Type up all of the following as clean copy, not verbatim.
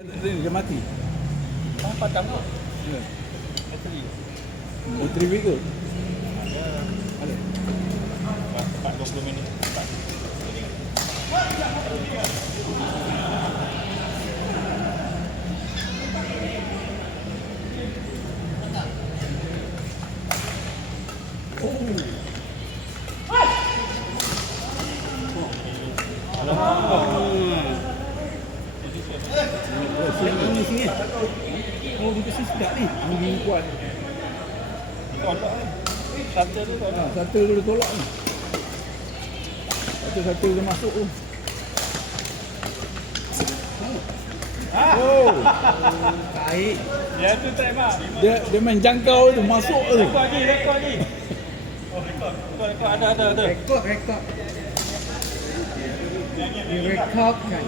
Dia mati. Padam tu. Ya. Bateri. Bateri vehicle. Ada. Ada. Cepat 20 minit. Cepat. Sini sini. Oh, dia kasi sedap ni. Ini kuat. Tolak ni. Shutter tu tolak. Satu dia tolak ni. Satu dia masuk tu. Oh. Baik. Dia tu try mak. Dia main jangkau tu, masuk tu. Rekod lagi. Oh, rekod. Ada. Rekod. Direkodkan.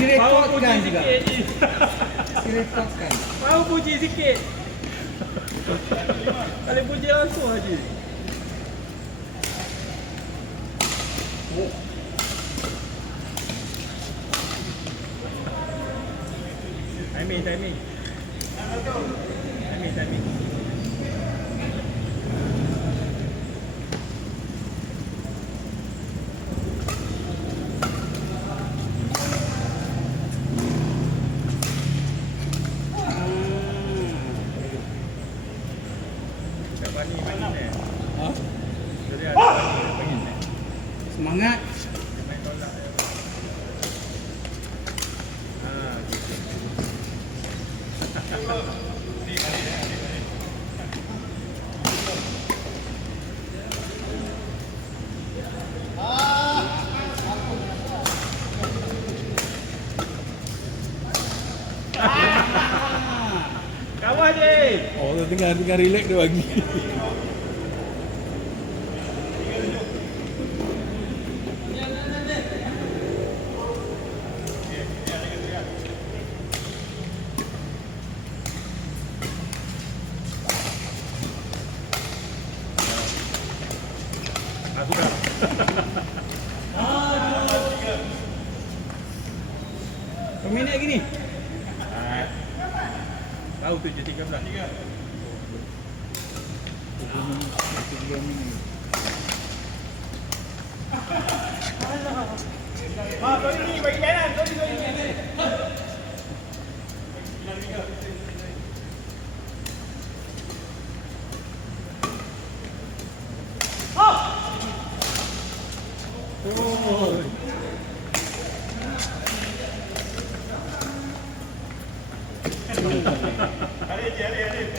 Direkodkan juga. Direkodkan. Mau puji sikit. Kalau puji langsung aja. Timing. Dah bani main ni. Ha? Jadi ada bani main ni. Semangat. Main tolak. Gitu. Kawan je. Oh, dia tengah relax dia bagi. Aku dah. Berapa minit lagi ni? Tahu tu je 13. Tony bagi jalan.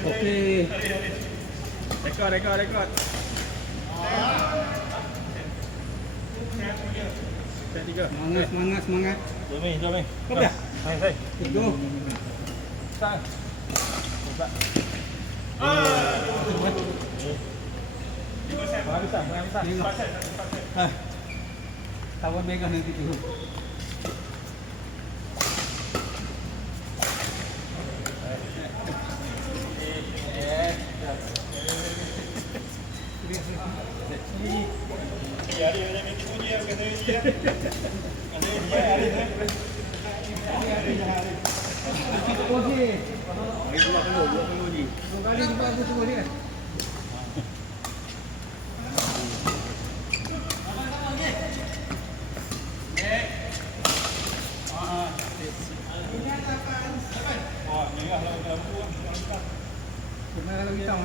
Okey. Rekod. Set 3. Semangat. Jom. Kau dah? Hai. Go. Start. Cepat. Habis. Tengok. Tawar megang nanti tu. Okey. Dua kali juga aku tunggu dia. Kalau hitam.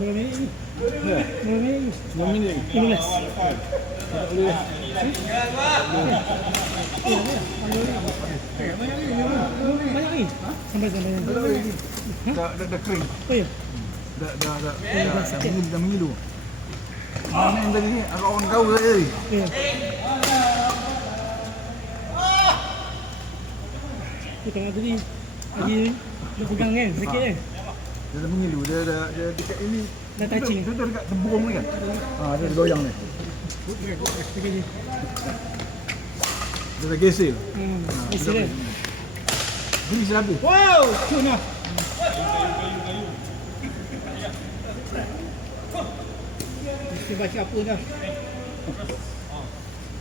Berapa minit ni? Berapa minit ni? 9 minit. 15. Tak boleh. Banyak ni. Sampai. Dah kering. Oh ya. Dah mengilu. Mana yang tadi ni? Agak orang tahu tadi. Ya. Tu tengah tadi. Haji dia pegang kan sikit kan. Dia dah mengilu. Dia dekat ini. Dah touching. Dia dekat tembung ni kan. Dia goyang ni. Sikit je. Dia dah gesel. Isi dia. Beri saya habis. Wow, tuna. Mesti baca apa dah.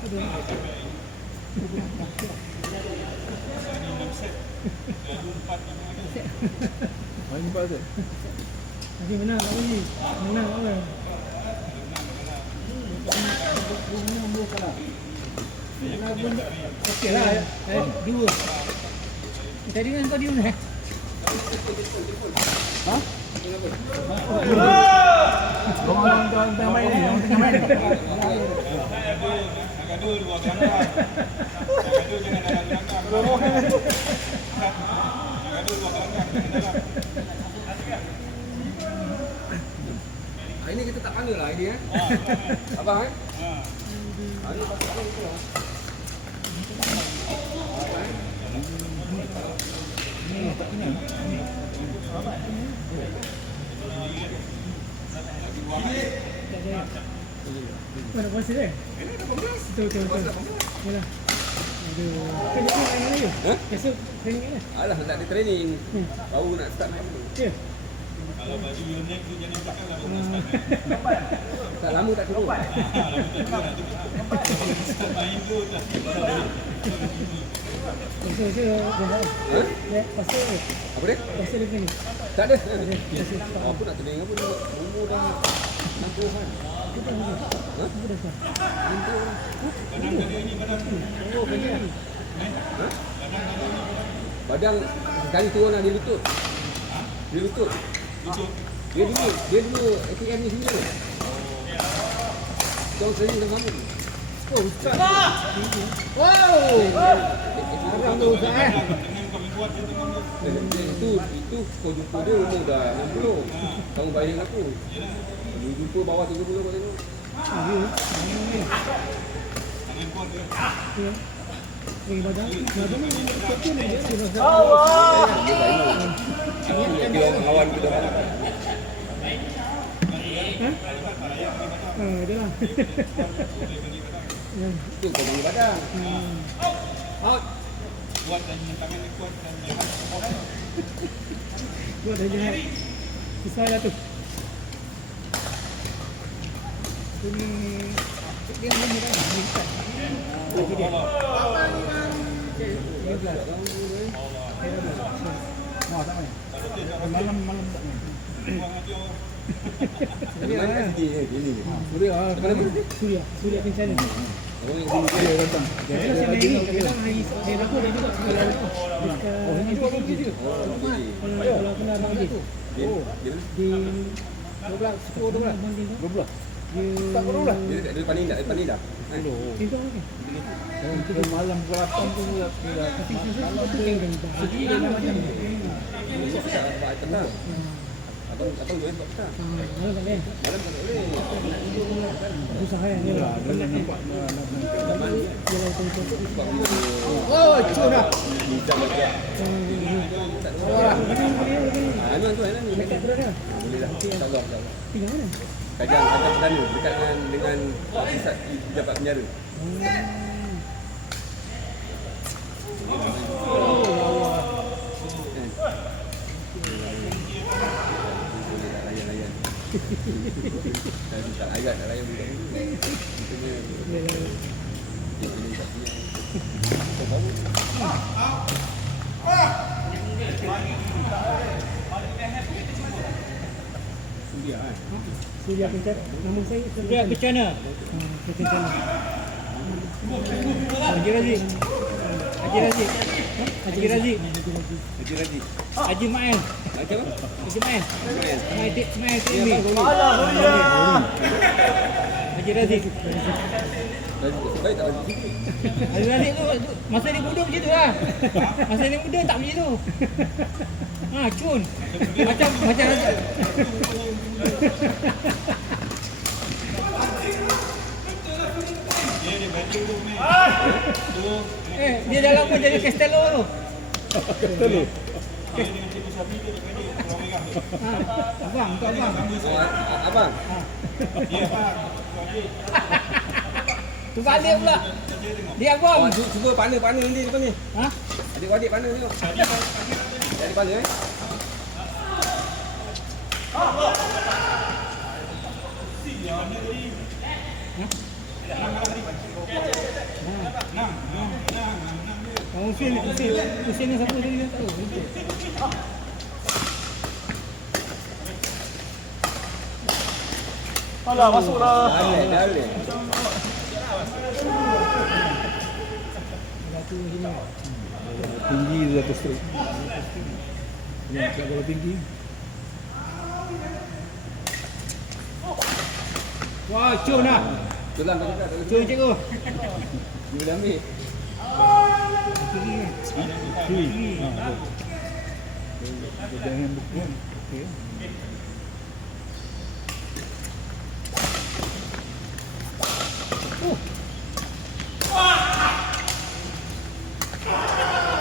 Aduh. Main empat tu. Lagi menang tak lagi. Menang apa? Okey lah. Dua. Tadi kan kau diam ni. Orang tengah main ni. Orang tengah main ni. Ini kita tak pandai lah ini Abang Ini pasal apa itu lah. Mana puasa dia? Betul. Yalah. Aduh. Kau jadi main mana you? Esok training kan? Alah nak ada training baru nak start main tu. Ya. Tak lama tak turun. Pasal dia dah. Ya, pasal dia. Apa dia? Pasal dia ni. Tak ada. Apa nak training apa umur dah 60-an. Kita ni. Apa dah sah? Oh, badan. Badan sekali turun lah dia lutut. Dia lutut. Dia dulu ATM ni sini. Kau training dengan kamu. Oh, ustaz. Wow. Arang tu ustaz Itu kau jumpa dia umur dah 60. Kamu bayang aku. Dia jumpa bawah 30 kau tengok. Ya. Bagi badan ni betul ni dia. Dia orang kawan kita malam. Dia lah. Ya. Itu kau bangun badan. Out. Buat dah jahat. Susah lah tu. Ini dia mana dah minta. Bagi dia. Tak main. Malam tak main. Suria Kencana. Orang yang dulu dia datang. Saya main ni kadang-kadang hari Rabu dia juga dekat kalau kena abang dia tu. Di 12 Dia depan ni dah. Pintu apa? Kita malam pukul 8 tu Tapi saya tu kan segi macam Petang. Abang jual sebab petang. malam tak boleh. Malam tak boleh. Susah kan dia. Dia nampak Oh, curah. Hijab aja. Anuan tu ni. Dekat terus dia. Boleh dah. InsyaAllah. Tinggal mana? Kajang perdana dekat dengan pusat pejabat penjara. Layan. Tak layan budak ni. Suria Kencana. Nama saya Suria Kencana. Kencana. Haji Razif. Haji Razif. Haji Mael. Macam apa? Haji Mael. Mael TV. Haji Razif. Baik tak lagi. Haji Razif tu masa dia muda macam tu lah. Masa dia muda tak macam tu. Cun. Macam dia dah lama jadi Castello tu. Castello. Abang, tu abang. Abang. Tu balik pula. Dia abang. Oh, cuba panah nanti depan ni. Ha? Adik-adik panah tengok. Adik panah Usin ni siapa tadi tak tahu. Alah, masuklah. Dah. Tinggi dia atas straight. Yang tak kalau tinggi. Wah, cun dah. Tulang tak dekat. Cun cikgu. Dia boleh ambil. Tinggi. Jangan bukan. Okey.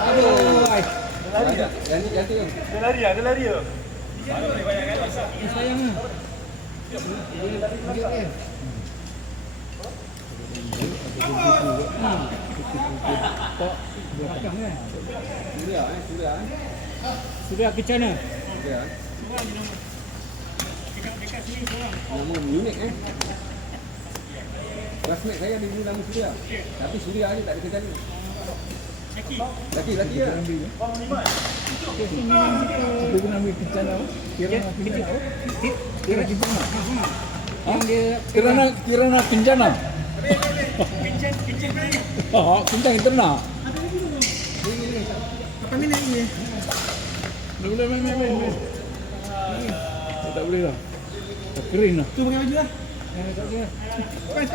Aduh. Ganti kan. Dia lari ke? Sayang ah. Belakang kan. Sudah ke sana. Suria. Nama unik Classmate saya ada dulu nama Suria. Tapi Suria ni tak ada kerja ni. Laki ya. Dia kena ambil kencana. Kira kencana. Yang dia Kirana kencana. Oh, kencang internal. apa minat ni? Tak boleh main. Tak boleh lah. Tak kering lah. Tu pakai baju lah. Tak boleh. Pas.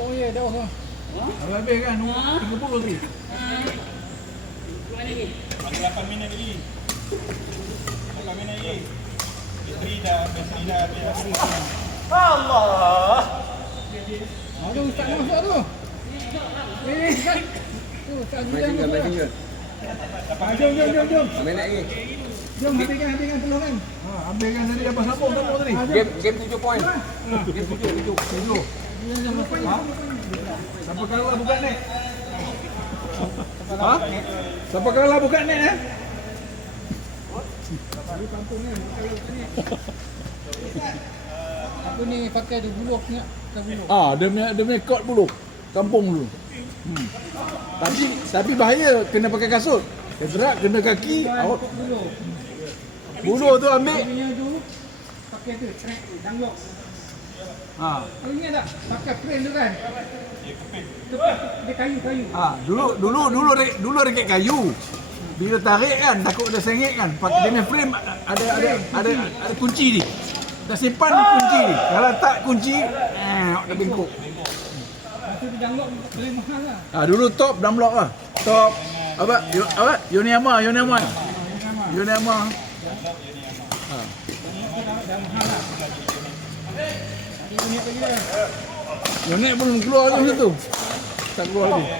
Oh ya, dah lah. Habis kan? 30 lagi. 8 minit lagi. 8 minit lagi. Bateri dah. Allah. Ada ustaz nak masuk tu. Ustaz. Tu ustaz Main tinggal. Jom. Main nak lagi. Jom habiskan peluang kan. Habiskan tadi apa sambung tadi? Game 7 point. Game 7. Siapa kalah buka net? Ha? Siapa kalah buka net Aku ni pakai tu buluh punya. Dia punya kot bulu. Kampung dulu. Tapi bahaya kena pakai kasut. Tergerak kena kaki, out. Bulu tu ambil. Punya tu pakai tu track tu, downlock. Kau ingat tak? Pakai frame tu kan? Dia kayu. Dulu reket kayu. Bila tarik kan takut dia sengit kan. Dia punya frame ada kunci ni. Dah simpan kunci ni. Kalau tak kunci, dia bengkok. Lepas tu dia downlock lebih mahal lah. Dulu top downlock lah. Top apa? Yoniyama. Dah mahal lah. Dia unit lagi dah. Yonek belum keluar tu situ. Tak keluar lagi.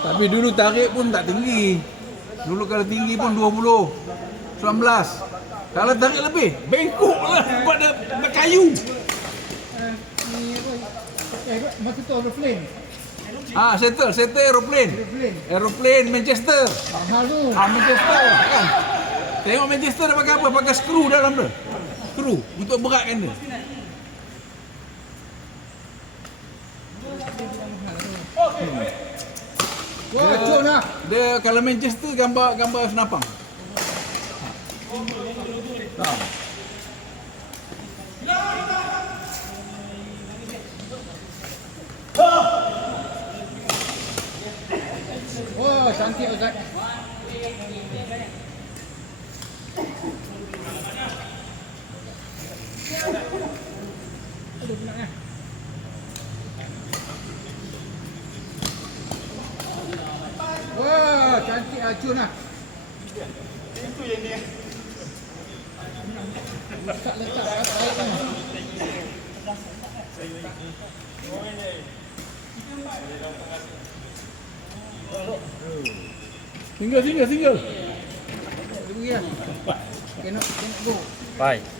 Tapi dulu tarik pun tak tinggi. Dulu kalau tinggi pun 20, 19. Kalau tarik lebih, bengkok lah sebab dia berkayu. Ni apa? Masa tu aeroplane. Settle aeroplane. Aeroplane Manchester. Mahal tu. Manchester kan. Tengok Manchester dia pakai apa? Pakai skru dalam dia. Skru untuk beratkan dia. Wah, cun lah. Dia kalau Manchester gambar senapang. Wah, cantik Ustaz. cantik cun lah. Itu yang dia. Letak baik kan. Single. Dia pergi lah. Cannot go. Bye.